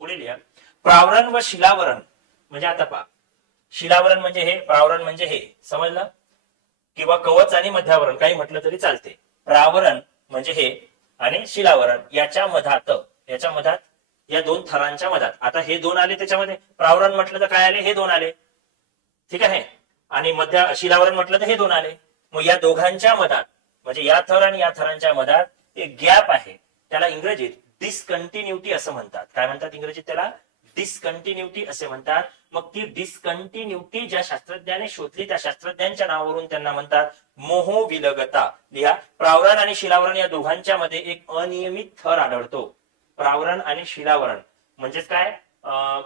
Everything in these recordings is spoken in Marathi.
पुढे लिहा प्रावरण व शिलावरण म्हणजे आता पहा शिलावरण म्हणजे हे प्रावरण म्हणजे हे समजलं किंवा कवच आणि मध्यावरण काही म्हटलं तरी चालते. प्रावरण म्हणजे हे आणि शिलावरण याच्या मधात या दोन थरांच्या मधात. आता हे दोन आले त्याच्यामध्ये प्रावरण म्हटलं तर काय आले हे दोन आले ठीक आहे आणि मध्य शिलावरण म्हटलं तर हे दोन आले. मग या दोघांच्या मधात म्हणजे या थर आणि या थरांच्या मधात एक गॅप आहे त्याला इंग्रजीत डिस्कंटिन्युटी असं म्हणतात. काय म्हणतात इंग्रजीत त्याला डिस्कंटिन्युटी असे म्हणतात. मग ती डिस्कंटिन्युटी ज्या शास्त्रज्ञाने शोधली त्या शास्त्रज्ञांच्या नावावरून त्यांना म्हणतात मोहविलगता. लिहा प्रावरण आणि शिलावरण या दोघांच्या मध्ये एक अनियमित थर आढळतो. प्रावरण आणि शिलावरण म्हणजेच काय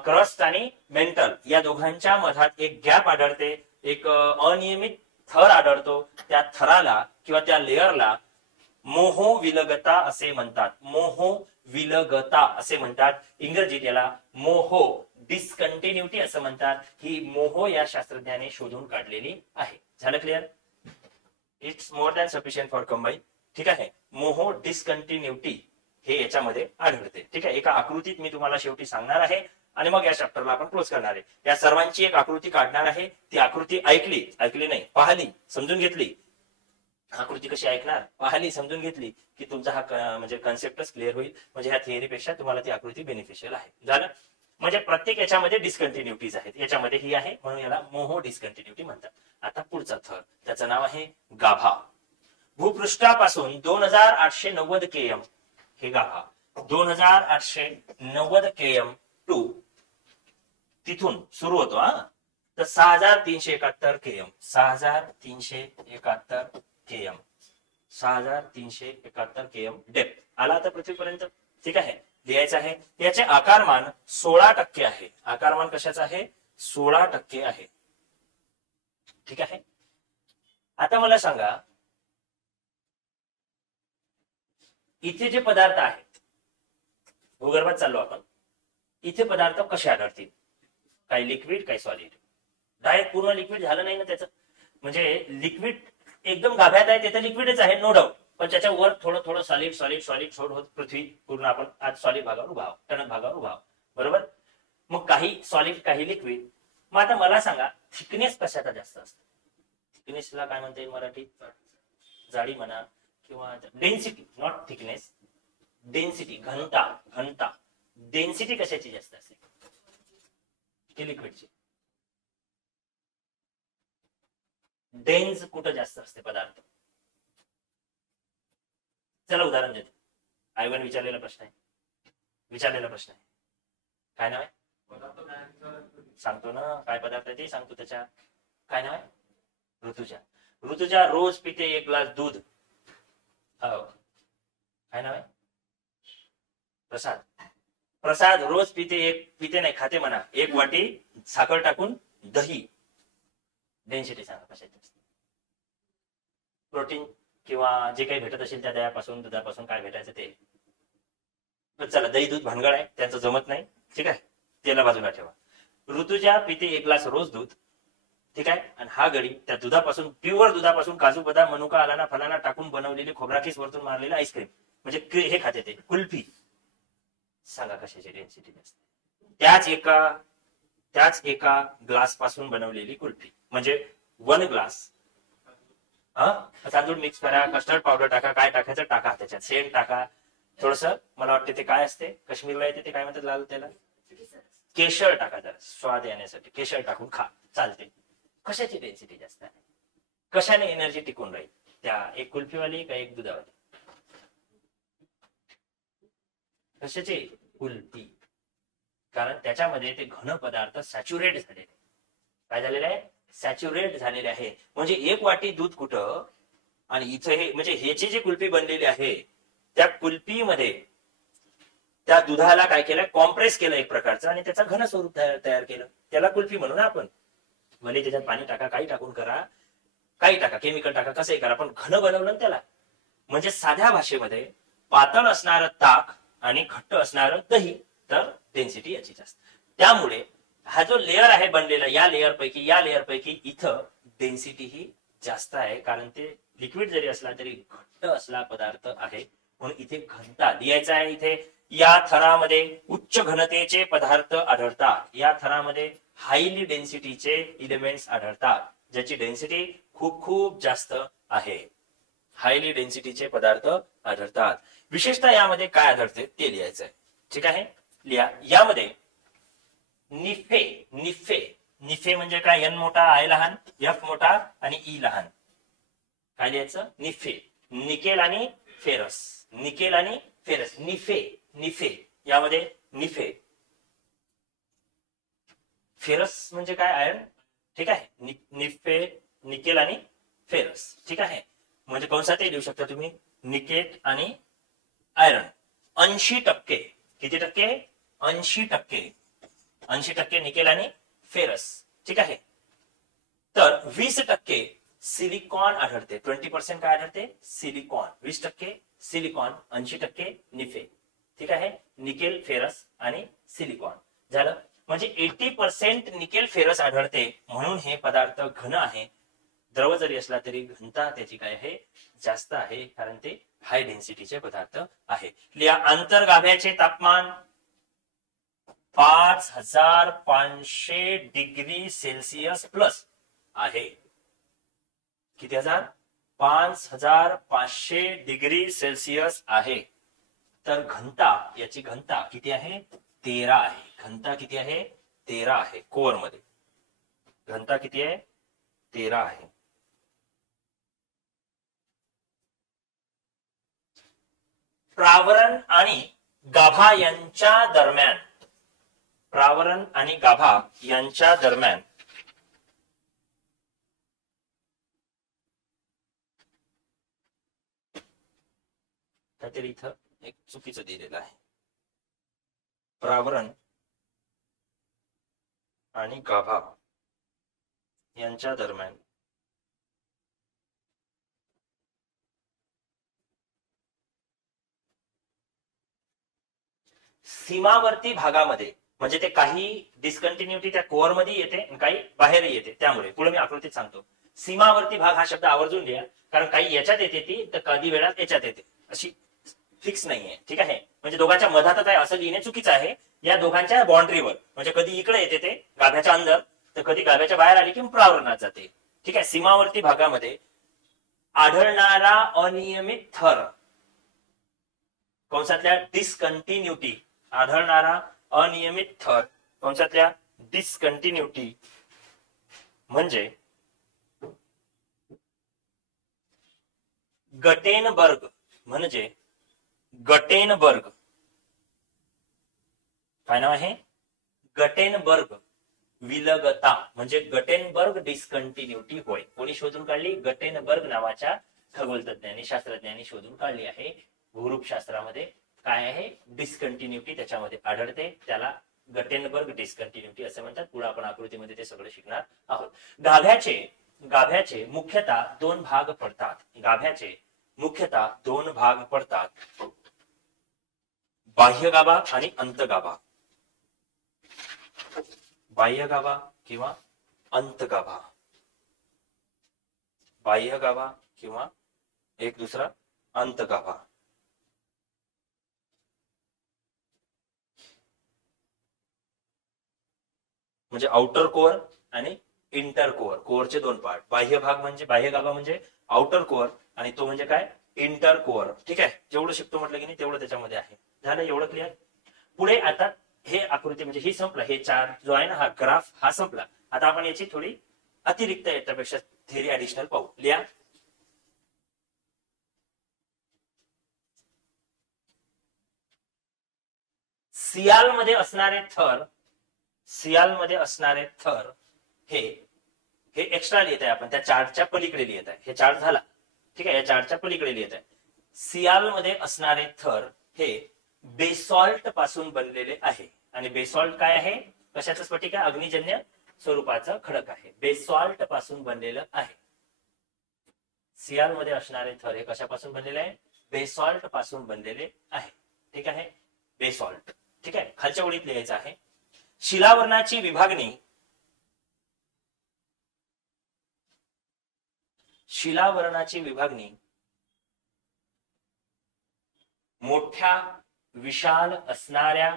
क्रस्ट आणि मेंटल या दोघांच्या मधात एक गॅप आढळते एक अनियमित थर आढळतो. त्या थराला किंवा त्या लेअरला मोहविलगता असे म्हणतात. मोहविलगता असे म्हणतात. इंग्रजीत याला मोहो डिस्कंटिन्युटी असं म्हणतात. ही मोहो या शास्त्रज्ञाने शोधून काढलेली आहे. झालं clear? It's more than sufficient for combine. ठीक आहे. मोहो डिस्कंटिन्युटी हे याच्यामध्ये आढळते. ठीक आहे. एका आकृतीत मी तुम्हाला शेवटी सांगणार आहे आणि मग या चॅप्टरला आपण क्लोज करणार आहे. या सर्वांची एक आकृती काढणार आहे. ती आकृती ऐकली नाही पाहिली समजून घेतली. आकृती कशी ऐकणार पाहिली समजून घेतली की तुमचा हा म्हणजे कन्सेप्टच क्लिअर होईल. म्हणजे ह्या थिअरीपेक्षा तुम्हाला ती आकृती बेनिफिशियल आहे. झालं? म्हणजे प्रत्येक याच्यामध्ये डिस्कंटिन्युटीज आहेत. याच्यामध्ये ही आहे म्हणून याला मोहो डिस्कंटिन्युटी म्हणतात. आता पुढचा थर त्याचं नाव आहे गाभा. भूपृष्ठापासून 2890 km हे गाभा 2890 km टू तिथून सुरू होतो हा तर 6371 km 6371 km 6371 km डेप्थ आला आता पृथ्वीपर्यंत. ठीक आहे. लिहायचं आहे याचे आकारमान 16% आहे. आकारमान कशाचं आहे 16% आहे. ठीक आहे. आता मला सांगा इथे जे पदार्थ आहेत भूगर्भात चाललो आपण इथे पदार्थ कसे आढळतील काही लिक्विड काही सॉलिड. डायरेक्ट पूर्ण लिक्विड झालं नाही ना त्याचं म्हणजे लिक्विड एकदम गाभ्यात आहे ते तर लिक्विडच आहे नो डाऊट पण त्याच्यावर थोडं थोडं सॉलिड सॉलिड सॉलिड छोड होत पृथ्वी पूर्ण आपण आज सॉलिड भागावर उभा आहोत टणक भागावर उभा आहोत बरोबर. मग काही सॉलिड काही लिक्विड. मग आता मला सांगा थिकनेस कशाचा जास्त असतो. थिकनेसला काय म्हणता येईल मराठीत जाडी म्हणा किंवा डेन्सिटी नॉट थिकनेस डेन्सिटी घनता डेन्सिटी कशाची जास्त असते की लिक्विडची. डेन्स कुठं जास्त असते पदार्थ. चला उदाहरण देतो. आयवन विचारलेला प्रश्न आहे काय नाव आहे सांगतो ना काय पदार्थ आहे ते सांगतो. त्याच्या काय नाव आहे ऋतुजा रोज पिते 1 ग्लास दूध. हो काय नाव आहे प्रसाद रोज पिते नाही खाते म्हणा 1 वाटी साखर टाकून दही. डेन्सिटी सांगा कशाची असते. प्रोटीन किंवा जे काही भेटत असेल त्या दह्यापासून दुधापासून काय भेटायचं ते. चला दही दूध भानगड आहे त्यांचं जमत नाही. ठीक आहे त्याला बाजूला ठेवा. ऋतुजा पिते 1 ग्लास रोज दूध. ठीक आहे. आणि हा गडी त्या दुधापासून प्युअर दुधापासून काजू बदाम मनुका आलाना फलाना टाकून बनवलेली खोबराकीस वरतून मारलेलं आईस्क्रीम म्हणजे हे खाते ते कुल्फी. सांगा कशाची डेन्सिटी जास्त. त्याच एका ग्लास पासून बनवलेली कुल्फी म्हणजे 1 ग्लास तांदूळ मिक्स करा कस्टर्ड पावडर टाका काय टाकायचं टाका त्याच्यात सेंट टाका थोडस मला वाटतं ते काय असते काश्मीरला येते ते काय म्हणतात लाल त्याला केशर टाका जरा स्वाद येण्यासाठी केशर टाकून खा चालते. कशाची डेन्सिटी जास्त आहे कशाने एनर्जी टिकून राहील त्या एक कुल्फीवाली का एक दुधावाली. कशाची कुल्फी कारण त्याच्यामध्ये ते घन पदार्थ सॅच्युरेट झालेले. काय झालेलं आहे सॅच्युरेट झालेले आहे. म्हणजे 1 वाटी दूध कुठं आणि इथं हे म्हणजे ह्याची जी कुल्फी बनलेली आहे त्या कुल्फीमध्ये त्या दुधाला काय केलं कॉम्प्रेस केलं एक प्रकारचं आणि त्याचं घन स्वरूप तयार केलं त्याला कुल्फी म्हणू ना आपण. भले त्याच्यात पाणी टाका काही टाकून करा काही टाका केमिकल टाका कसंही करा पण घन बनवलं ना त्याला. म्हणजे साध्या भाषेमध्ये पातळ असणारं ताक आणि घट्ट असणारं दही तर डेन्सिटी याची जास्त. त्यामुळे हा जो लेअर आहे बनलेला या लेअर पैकी इथं डेन्सिटी ही जास्त आहे कारण ते लिक्विड जरी असला तरी घट्ट असला पदार्थ आहे म्हणून इथे घनता लिहायचा आहे. इथे या थरामध्ये उच्च घनतेचे पदार्थ आढळतात, या थरामध्ये हायली डेन्सिटीचे इलेमेंट्स आढळतात, ज्याची डेन्सिटी खूप खूप जास्त आहे, हायली डेन्सिटीचे पदार्थ आढळतात. विशेषतः यामध्ये काय आढळते ते लिहायचं आहे. ठीक आहे, लिहा. यामध्ये निफे, निफे, निफे म्हणजे काय? एन मोठा, आय लहान, एफ मोठा आणि ई लहान. काय लिहायचं? निफे. निकेल आणि फेरस, निकेल आणि फेरस, निफे, निफे. यामध्ये निफे. फेरस म्हणजे काय? आयर्न. ठीक आहे, निफे, निकेल आणि फेरस. ठीक आहे, म्हणजे कंसातही लिहू शकता तुम्ही, निकेट आणि आयरन. 80%, किती टक्के? 80%, 80% निकेल आणि फेरस. ठीक आहे, तर 20% सिलिकॉन आढळते. 20% काय आढळते? सिलिकॉन. 20% सिलिकॉन, 80% निफे. ठीक आहे, निकेल, फेरस आणि सिलिकॉन. झालं, म्हणजे 80% निकेल फेरस आढळते, म्हणून हे पदार्थ घन आहे. द्रव जरी असला तरी घनता त्याची काय आहे? जास्त आहे, कारण ते हाय डेन्सिटीचे पदार्थ आहे. लिहा. आंतरगाभ्याचे तापमान 5500 डिग्री सेल्सिअस प्लस आहे. किती हजार? 5500 डिग्री सेल्सिअस आहे. तर घनता, याची घनता किती आहे? 13 आहे. घनता किती आहे? 13 आहे. कोअर मध्ये घनता किती आहे? 13 आहे. प्रावरण आणि गाभा यांच्या दरम्यान, प्रावरण आणि गाभा यांच्या दरम्यान काहीतरी इथं एक चुकीचं दिलेलं आहे. प्रावरण आणि गाभा यांच्या दरम्यान सीमावर्ती भागामध्ये, म्हणजे ते काही डिस्कंटिन्युटी त्या कोअर मध्ये येते आणि काही बाहेरही येते. त्यामुळे पुढे मी आकृतीत सांगतो. सीमावर्ती भाग हा शब्द आवर्जून लिहा, कारण काही याच्यात येते ती, तर कधी वेळात याच्यात येते, अशी फिक्स नाहीये. ठीक आहे, म्हणजे दोघांच्या मधातच आहे असं लिहिणे चुकीचं आहे. या दोघांच्या बाउंड्रीवर, म्हणजे कधी इकडे येते ते गाभ्याच्या अंदर, तर कधी गाभ्याच्या बाहेर आली की प्रावरणात जाते. ठीक आहे, सीमावर्ती भागामध्ये आढळणारा अनियमित थर, कंसातल्या डिस्कंटिन्युटी, आढळणारा अनियमित थर, कंसातल्या डिस्कंटिन्युटी म्हणजे गटेनबर्ग, म्हणजे गटेनबर्ग. काय नाव आहे? गटेनबर्ग विलगता, म्हणजे गटेनबर्ग डिस्कंटिन्युटी होय. कोणी शोधून काढली? गटेनबर्ग नावाच्या खगोलतज्ञांनी, शास्त्रज्ञांनी शोधून काढली आहे. भूरूप शास्त्रामध्ये काय आहे? डिस्कंटिन्युटी त्याच्यामध्ये आढळते, त्याला गटेनबर्ग डिस्कंटिन्युटी असं म्हणतात. पुढे आपण आकृतीमध्ये ते सगळं शिकणार आहोत. गाभ्याचे मुख्यतः दोन भाग पडतात. गाभ्याचे मुख्यतः दोन भाग पडतात, बाह्य गाभा आणि अंतगाभा. बाह्य गाभा किंवा अंतगाभा, बाह्य गाभा किंवा एक दुसरा अंतगाभा. म्हणजे आउटर कोअर आणि इंटर कोअर, कोअरचे दोन पार्ट. बाह्य भाग म्हणजे बाह्य गाभा म्हणजे आउटर कोअर, आणि तो म्हणजे काय? Inter core. ठीक आहे, जेवढं शिकतो म्हटलं की नाही तेवढं त्याच्यामध्ये आहे. झालं, एवढं क्लिअर. पुढे आता हे आकृती म्हणजे ही संपला, हे चार्ट जो आहे ना, हा ग्राफ हा संपला. आता आपण याची थोडी अतिरिक्त याच्यापेक्षा थेरी ऍडिशनल पाहू. लिहा. सियालमध्ये असणारे थर, सियालमध्ये असणारे थर हे एक्स्ट्रा लिहित आहे आपण, त्या चार्टच्या पलीकडे लिहित आहे. हे चार्ट झाला. ठीक आहे, या चार्टच्या पलीकडे लिहित आहे. सियालमध्ये असणारे थर हे बेसॉल्ट पासून बनलेले आहे. आणि बेसॉल्ट काय आहे? कशाचं स्फटिक आहे? अग्निजन्य स्वरूपाचं खडक आहे. बेसॉल्ट पासून बनलेलं आहे. सियालमध्ये असणारे थर हे कशापासून बनलेले आहे? बेसॉल्ट पासून बनलेले आहे. ठीक आहे, बेसॉल्ट. ठीक आहे, खालच्या ओळीत लिहायचं आहे. शिलावरणाची विभागणी, शिलावरणाची विभागणी मोठ्या विशाल असणाऱ्या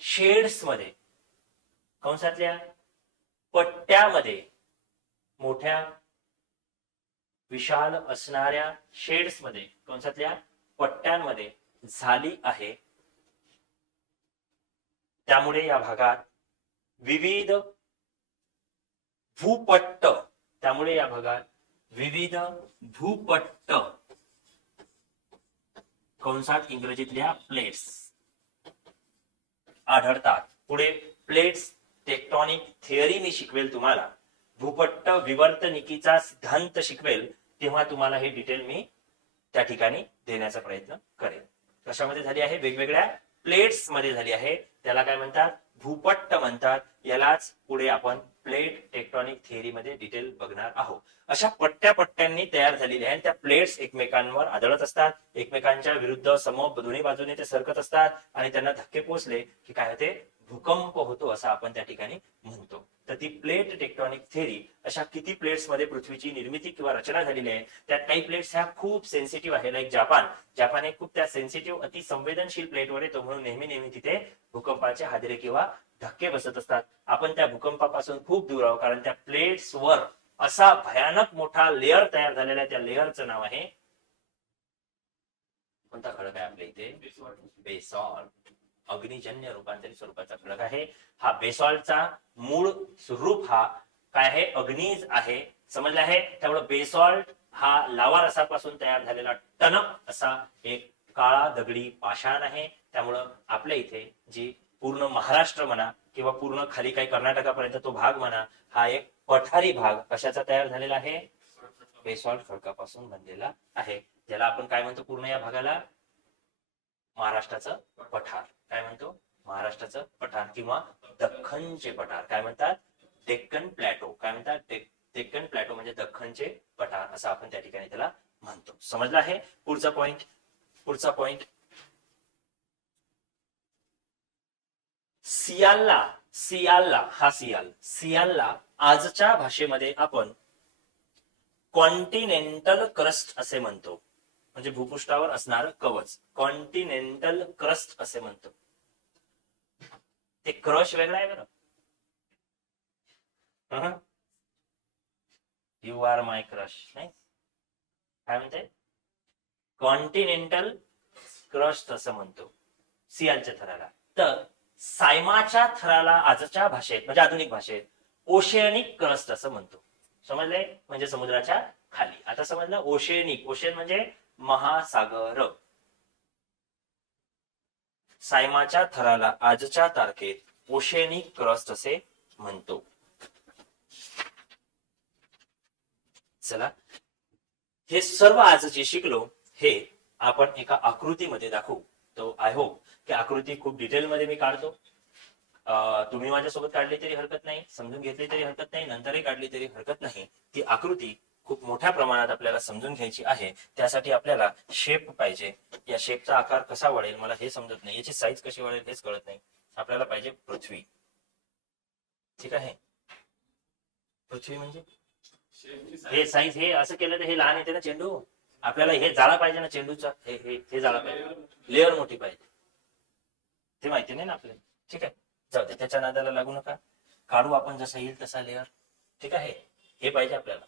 शेड्स मध्ये, कंसातल्या पट्ट्यामध्ये, मोठ्या विशाल असणाऱ्या शेड्स मध्ये, कंसातल्या पट्ट्यांमध्ये झाली आहे. त्यामुळे या भागात विविध भूपट्ट, त्यामुळे या भागात विविध भूपट्ट, कंसात इंग्रजीतल्या प्लेट्स आढळतात. पुढे प्लेट्स टेक्टॉनिक थिअरी मी शिकवेल तुम्हाला, भूपट्ट विवर्तनिकीचा सिद्धांत शिकवेल, तेव्हा तुम्हाला हे डिटेल मी त्या ठिकाणी देण्याचा प्रयत्न करेल. कशामध्ये झाली आहे? वेगवेगळ्या प्लेट्स मध्ये झाली आहे. त्याला काय म्हणतात? भूपट्ट म्हणतात. यालाच पुढे आपण प्लेट टेक्टॉनिक थिअरी मध्ये डिटेल बघणार आहोत. अशा पट्ट्या पट्ट्यांनी तयार झालेल्या आहेत. त्या प्लेट्स एकमेकांवर आदळत असतात, एकमेकांच्या विरुद्ध समोर दोन्ही बाजूने ते सरकत असतात आणि त्यांना धक्के पोचले की काय होते? भूकंप होतो, असं आपण त्या ठिकाणी म्हणतो. तर ती प्लेट टेक्टॉनिक थिअरी, अशा किती प्लेट्स मध्ये पृथ्वीची निर्मिती किंवा रचना झालेली आहे. त्यात काही प्लेट्स ह्या खूप सेन्सिटिव्ह आहे. लाईक जापान हे खूप त्या सेन्सिटिव्ह अति संवेदनशील प्लेटवर येतो, म्हणून नेहमी तिथे भूकंपाचे हादरे किंवा धक्के बसत असतात. आपण त्या भूकंपापासून खूप दूर आहोत, कारण त्या प्लेट्सवर असा भयानक मोठा लेअर तयार झालेला आहे. त्या लेअरचं नाव आहे, कोणता खडक आहे आपल्या इथे? बेसॉल्ट. अग्निजन्य रूपांतरित स्वरूपाचा खडक आहे हा. बेसॉल्टचा मूळ स्वरूप हा काय आहे? अग्नीज आहे. समजलं आहे? त्यामुळे बेसॉल्ट हा लावा रसापासून तयार झालेला टणक असा एक काळा दगडी पाषाण आहे. त्यामुळं आपल्या इथे जी पूर्ण महाराष्ट्र म्हणा किंवा पूर्ण खाली काही कर्नाटकापर्यंत तो भाग म्हणा, हा एक पठारी भाग कशाचा तयार झालेला आहे? बेसॉल्ट खडकापासून बनलेला आहे. ज्याला आपण काय म्हणतो? पूर्ण या भागाला महाराष्ट्राचं पठार. काय म्हणतो? महाराष्ट्राचं पठार किंवा दख्खनचे पठार. काय म्हणतात? डेक्कन प्लॅटो. काय म्हणतात? डेक्कन प्लॅटो म्हणजे दख्खनचे पठार, असं आपण त्या ठिकाणी त्याला म्हणतो. समजलं आहे? पुढचा पॉइंट सियालला आजच्या भाषेमध्ये आपण कॉन्टिनेंटल क्रस्ट असे म्हणतो, म्हणजे भूपृष्ठावर असणारं कवच. कॉन्टिनेंटल क्रस्ट असे म्हणतो. ते क्रश वेगळा आहे बरं. यू आर माय क्रश, नाही? काय म्हणते? कॉन्टिनेंटल क्रस्ट असं म्हणतो सियालच्या थराला. तर सायमाच्या थराला आजच्या भाषेत, म्हणजे आधुनिक भाषेत, ओशियनिक क्रस्ट असं म्हणतो. समजले? म्हणजे समुद्राच्या खाली. आता समजलं? ओशियनिक, ओशियन म्हणजे महासागर. सायमाच्या थराला आजच्या तारखेत ओशियनिक क्रस्ट असे म्हणतो. चला, हे सर्व आज जे शिकलो हे आपण एका आकृतीमध्ये दाखवू. तो आय होप की आकृती खूप डिटेलमध्ये मी काढतो. तुम्ही माझ्यासोबत काढली तरी हरकत नाही, समजून घेतली तरी हरकत नाही, नंतरही काढली तरी हरकत नाही. ती आकृती खूप मोठ्या प्रमाणात आपल्याला समजून घ्यायची आहे. त्यासाठी आपल्याला शेप पाहिजे. या शेपचा आकार कसा वाढेल मला हे समजत नाही, याची साईज कशी वाढेल हेच कळत नाही. आपल्याला पाहिजे पृथ्वी. ठीक आहे? पृथ्वी म्हणजे हे साईज, हे असं केलं तर हे लहान येते ना चेंडू. आपल्याला हे जाळा पाहिजे ना चेंडूचा, हे जाळा पाहिजे, लेअर मोठी पाहिजे. ते माहिती नाही ना आपल्याला. ठीक आहे, जाऊ दे, त्याच्या नादाला लागू नका. काढू आपण जसा येईल तसा लेअर. ठीक आहे? हे पाहिजे आपल्याला.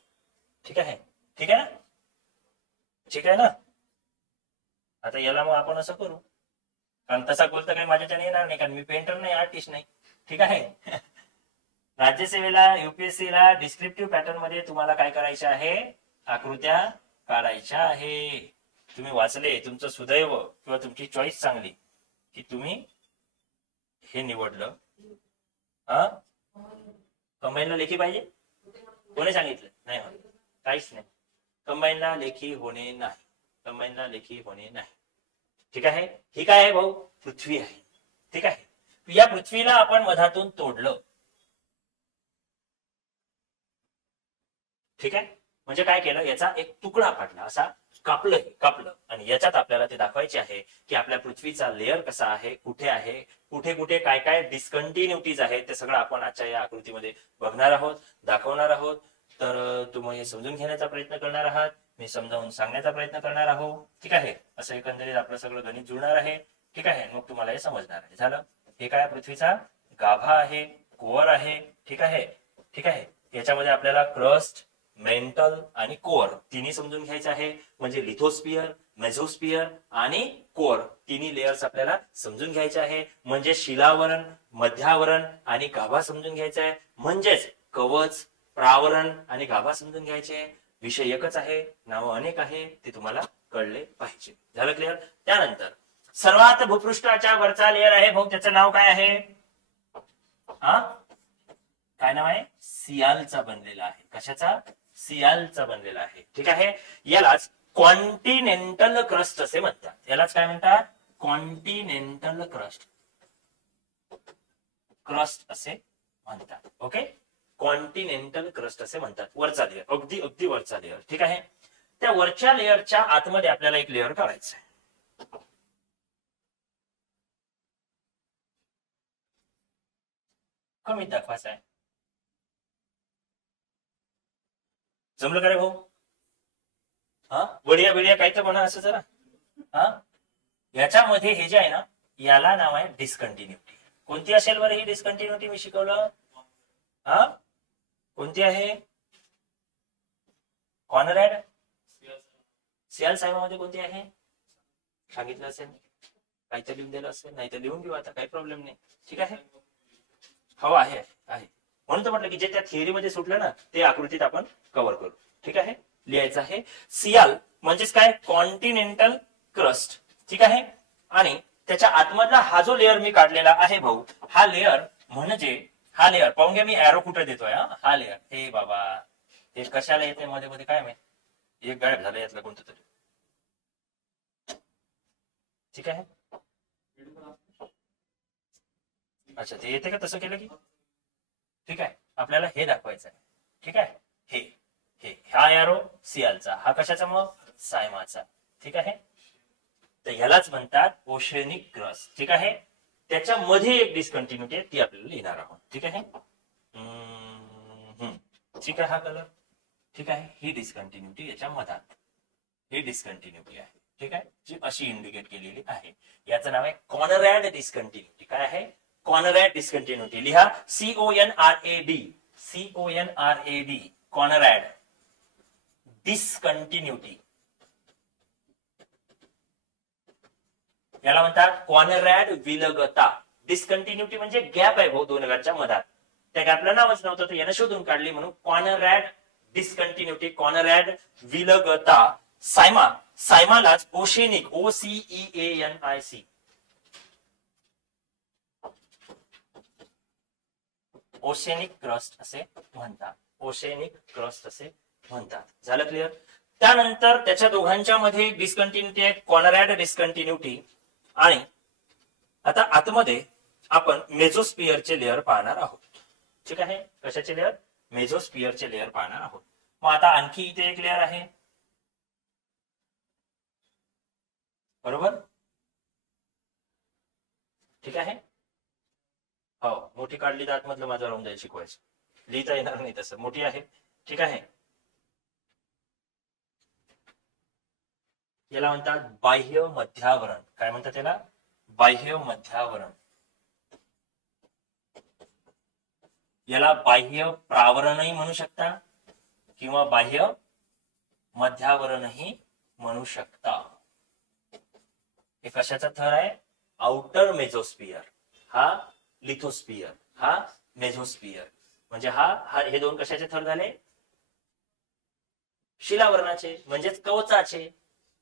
ठीक आहे? ठीक आहे ना? ठीक आहे ना? आता याला मग आपण असं करू, कारण तसा गोल तर काही माझ्याच्याने येणार नाही, कारण मी पेंटर नाही, आर्टिस्ट नाही. ठीक आहे? राज्यसेवेला, युपीएससीला डिस्क्रिप्टिव्ह पॅटर्न मध्ये तुम्हाला काय करायचं आहे? आकृत्या काढायच्या आहे. तुम्ही वाचले, तुमचं सुदैव किंवा तुमची चॉईस चांगली की तुम्ही हे निवडलं. कंबाईनला लेखी पाहिजे? कोणी सांगितलं? नाही, काहीच नाही. कंबाईनला लेखी होणे नाही. कंबाईनला लेखी होणे नाही. ठीक आहे? ही काय आहे भाऊ? पृथ्वी आहे. ठीक आहे? या पृथ्वीला आपण मधातून तोडलं. ठीक आहे? म्हणजे काय केलं? याचा एक तुकडा फाटला, असा कापलं आणि याच्यात आपल्याला ते दाखवायचे आहे की आपल्या पृथ्वीचा लेअर कसा आहे, कुठे आहे, कुठे कुठे काय काय डिस्कंटिन्युटीज आहेत, ते सगळं आपण आजच्या या आकृतीमध्ये बघणार आहोत, दाखवणार आहोत. तर तुम्ही हे समजून घेण्याचा प्रयत्न करणार आहात, मी समजावून सांगण्याचा प्रयत्न करणार आहोत. ठीक आहे? असं एकंदरीत आपलं सगळं गणित जुळणार आहे. ठीक आहे, मग तुम्हाला हे समजणार आहे. झालं. हे काय पृथ्वीचा गाभा आहे, कोअर आहे. ठीक आहे. ठीक आहे. याच्यामध्ये आपल्याला क्रस्ट, मेंटल आणि कोअर तिन्ही समजून घ्यायचं आहे. म्हणजे लिथोस्फिअर, मेझोस्फिअर आणि कोअर तिन्ही लेयर्स आपल्याला समजून घ्यायचे आहे. म्हणजे शिलावरण, मध्यावरण आणि गाभा समजून घ्यायचा आहे. म्हणजेच कवच, प्रावरण आणि गाभा समजून घ्यायचे आहे. विषय एकच आहे, नावं अनेक आहे, ते तुम्हाला कळले पाहिजे. झालं क्लिअर. त्यानंतर सर्वात भूपृष्ठाच्या वरचा लेअर आहे भाऊ, त्याचं नाव काय आहे? काय नाव आहे? सियालचा बनलेला आहे. कशाचा? सियालचा बनलेला आहे. ठीक आहे. यालाच कॉन्टिनेंटल क्रस्ट असे म्हणतात. यालाच काय म्हणतात? कॉन्टिनेंटल क्रस्ट, क्रस्ट असे म्हणतात. ओके. कॉन्टिनेंटल क्रस्ट असे म्हणतात. वरचा लेअर, अगदी अगदी वरचा लेअर. ठीक आहे. त्या वरच्या लेअरच्या आतमध्ये आपल्याला एक लेअर काढायचं आहे. कमीत दाखवायचं आहे. जमलं का रे भाऊ? बढिया बढिया काही तर म्हणा असं जरा. याच्यामध्ये हे जे आहे ना, याला नाव आहे डिस्कंटिन्युटी. कोणती असेल बरं ही डिस्कंटिन्युटी? मी शिकवलं. कोणती आहे? कॉनरॅड सियाल सायमामध्ये कोणती आहे? सांगितलं असेल, काही तर लिहून दिलं असेल, नाही तर लिहून घेऊ आता, काही प्रॉब्लेम नाही. ठीक आहे. हो आहे आहे. म्हणून तर म्हटलं की जे त्या थिअरीमध्ये सुटलं ना ते आकृतीत आपण कव्हर करू. ठीक आहे. लिहायचं आहे सियाल म्हणजेच काय? Continental crust. ठीक आहे. आणि त्याच्या आतमधला हा जो लेअर मी काढलेला आहे भाऊ, हा लेअर म्हणजे हा लेअर पाहून घ्या. मी एरो कुठे देतोय. हा लेअर. हे बाबा हे कशाला येते मध्ये मध्ये काय माहिती? एक गायब झालं यातलं कोणतं तरी. ठीक आहे. अच्छा, ते येते का तसं केलं की? ठीक आहे. आपल्याला हे दाखवायचं आहे. ठीक आहे. हे हे हा एरो सियालचा, हा कशाचा? मग सायमाचा. ठीक आहे. तर ह्यालाच म्हणतात ओशनिक क्रस्ट. ठीक आहे. त्याच्यामध्ये एक डिस्कंटिन्युटी आहे, ती आपल्याला लिहिणार आहोत. ठीक आहे. ठीक आहे. हा कलर. ठीक आहे. ही डिस्कंटिन्युटी याच्या मधात, ही डिस्कंटिन्युटी आहे. ठीक आहे. जी अशी इंडिकेट केलेली आहे. याचं नाव आहे कॉनरॅड डिस्कंटिन्युटी. काय आहे? Conrad discontinuity. लिहा CONRAD, CONRAD, कॉनरॅड डिस्कंटिन्युटी. याला म्हणतात कॉनरॅड विलगता. डिस्कंटिन्युटी म्हणजे गॅप आहे भाऊ दोन लेअरच्या मधात. त्या गॅपला नावच नव्हतं, तर यानं शोधून काढली म्हणून कॉनरॅड डिस्कंटिन्युटी, कॉनरॅड विलगता. सायमा, सायमालाच ओशेनिक, OCEANIC, ओशेनिक क्रस्ट असे म्हणतात. ओशेनिक क्रस्ट असे म्हणतात. झालं क्लिअर. त्यानंतर त्याच्या दोघांच्या मध्ये डिस्कंटिन्युटी आहे, कॉनरॅड डिस्कंटिन्युटी. आणि आता आतमध्ये आपण मेझोस्फिअरचे लेअर पाहणार आहोत. ठीक आहे. कशाचे लेअर? मेझोस्फिअरचे लेअर पाहणार आहोत. मग आता आणखी इथे एक लेअर आहे. बरोबर. ठीक आहे. हो, मोठी काढली तर आतमधलं माझं राहून जाईल शिकवायचं. लिहिता येणार नाही तसं, मोठी आहे. ठीक आहे. याला म्हणतात बाह्य मध्यावरण. काय म्हणतात याला? बाह्य मध्यावरण. याला बाह्य प्रावरणही म्हणू शकता किंवा बाह्य मध्यावरणही म्हणू शकता. हे कशाचा थर आहे? आउटर मेझोस्फिअर, हा लिथोस्फिअर, हा मेझोस्फिअर. म्हणजे हा हे दोन कशाचे थर झाले? शिलावरणाचे म्हणजेच कवचाचे.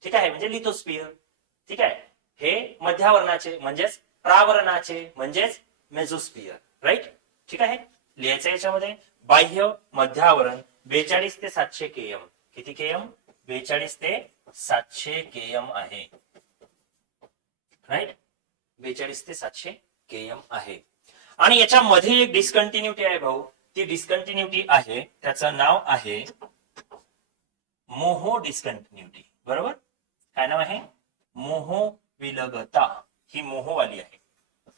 ठीक आहे. म्हणजे लिथोस्फिअर. ठीक आहे. हे मध्यावरणाचे म्हणजेच प्रावरणाचे म्हणजेच मेझोस्फिअर. राईट. ठीक आहे. लिहायचं याच्यामध्ये बाह्य मध्यावरण 42 ते 700 km. किती km? 42 ते 700 km आहे. राईट. 42 ते 700 km आहे. आणि याच्यामध्ये एक डिस्कंटिन्युटी आहे भाऊ. ती डिस्कंटिन्युटी आहे, त्याचं नाव आहे मोहो डिस्कंटिन्युटी. बरोबर. काय नाव आहे? मोहो विलगता. ही मोहोवाली आहे.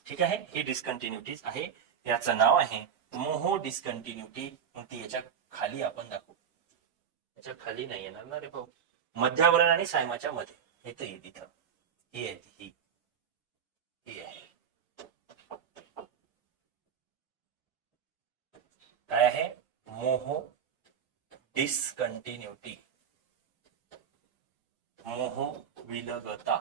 ठीक आहे. ही डिस्कंटिन्युटीज आहे, याचं नाव आहे मोहो डिस्कंटिन्युटी. मग ती याच्या खाली आपण दाखवू. याच्या खाली नाही येणार ना रे भाऊ. मध्यावरण आणि सायमाच्या मध्ये येते तिथं. ही आहे ही. ही आहे. काय आहे? मोह डिस्कंटिन्युटी, मोह विलगता.